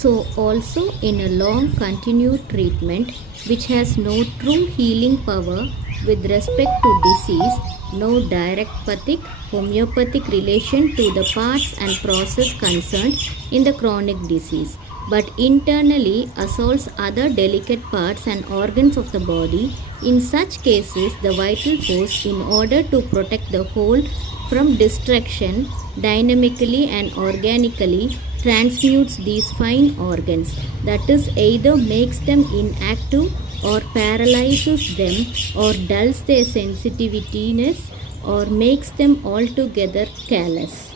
So, also in a long continued treatment which has no true healing power with respect to disease, no direct homeopathic relation to the parts and process concerned in the chronic disease, but internally assaults other delicate parts and organs of the body. In such cases, the vital force, in order to protect the whole from destruction, dynamically and organically transmutes these fine organs, that is, either makes them inactive or paralyzes them or dulls their sensitiveness or makes them altogether callous.